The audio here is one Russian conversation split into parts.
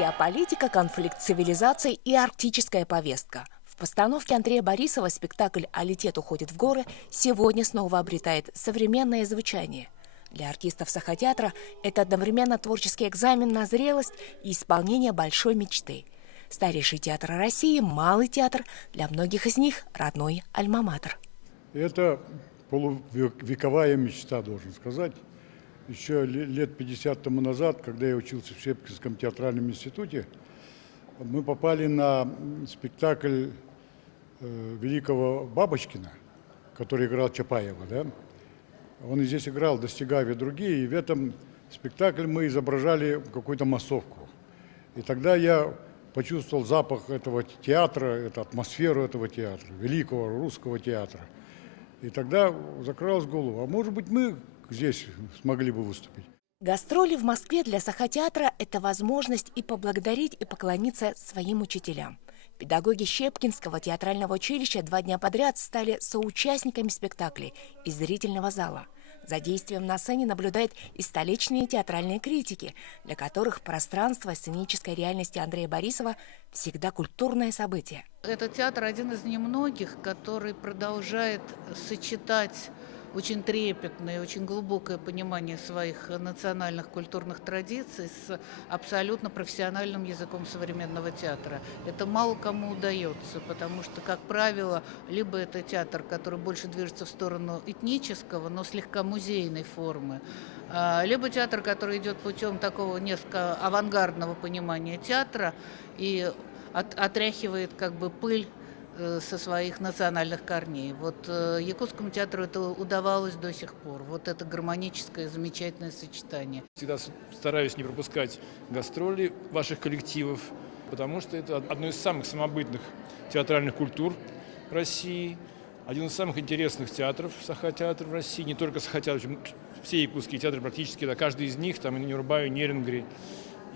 Геополитика, конфликт цивилизаций и арктическая повестка. В постановке Андрея Борисова спектакль «А летет уходит в горы» сегодня снова обретает современное звучание. Для артистов Сахатеатра это одновременно творческий экзамен на зрелость и исполнение большой мечты. Старейший театр России, Малый театр, для многих из них родной альма-матер. Это полувековая мечта, должен сказать. Еще лет 50 тому назад, когда я учился в Шепкинском театральном институте, мы попали на спектакль великого Бабочкина, который играл Чапаева. Да? Он и здесь играл «Достигавя другие», и в этом спектакле мы изображали какую-то массовку. И тогда я почувствовал запах этого театра, атмосферу этого театра, великого русского театра. И тогда закралась голову, а может быть мы здесь смогли бы выступить. Гастроли в Москве для Сахатеатра – это возможность и поблагодарить, и поклониться своим учителям. Педагоги Щепкинского театрального училища 2 дня подряд стали соучастниками спектаклей из зрительного зала. За действием на сцене наблюдают и столичные театральные критики, для которых пространство сценической реальности Андрея Борисова всегда культурное событие. Этот театр один из немногих, который продолжает сочетать очень трепетное и очень глубокое понимание своих национальных культурных традиций с абсолютно профессиональным языком современного театра. Это мало кому удается, потому что, как правило, либо это театр, который больше движется в сторону этнического, но слегка музейной формы, либо театр, который идет путем такого несколько авангардного понимания театра и отряхивает как бы пыль со своих национальных корней. Вот Якутскому театру это удавалось до сих пор. Вот это гармоническое, замечательное сочетание. Всегда стараюсь не пропускать гастроли ваших коллективов, потому что это одно из самых самобытных театральных культур России, один из самых интересных театров, Сахатеатр в России, не только Сахатеатр, все якутские театры практически, да, каждый из них, там и Нюрбаю, и Нерингри,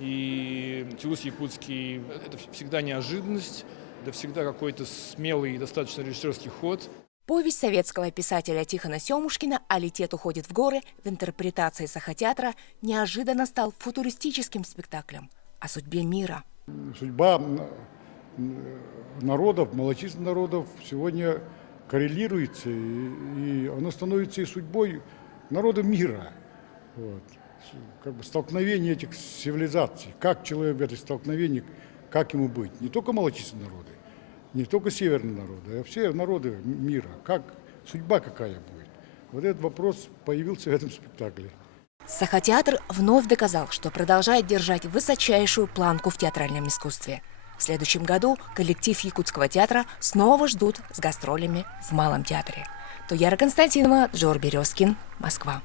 и Тюз якутский, это всегда неожиданность. Это всегда какой-то смелый и достаточно режиссерский ход. Повесть советского писателя Тихона Семушкина «А летет уходит в горы» в интерпретации Сахатеатра неожиданно стал футуристическим спектаклем о судьбе мира. Судьба народов, малочисленных народов сегодня коррелируется, и она становится и судьбой народов мира. Вот. Как бы столкновение этих цивилизаций. Как человек в этой столкновении, как ему быть? Не только малочисленные народы, не только северные народы, а все народы мира. Как судьба какая будет? Вот этот вопрос появился в этом спектакле. Сахатеатр вновь доказал, что продолжает держать высочайшую планку в театральном искусстве. В следующем году коллектив Якутского театра снова ждут с гастролями в Малом театре. Туяра Константинова, Джор Березкин, Москва.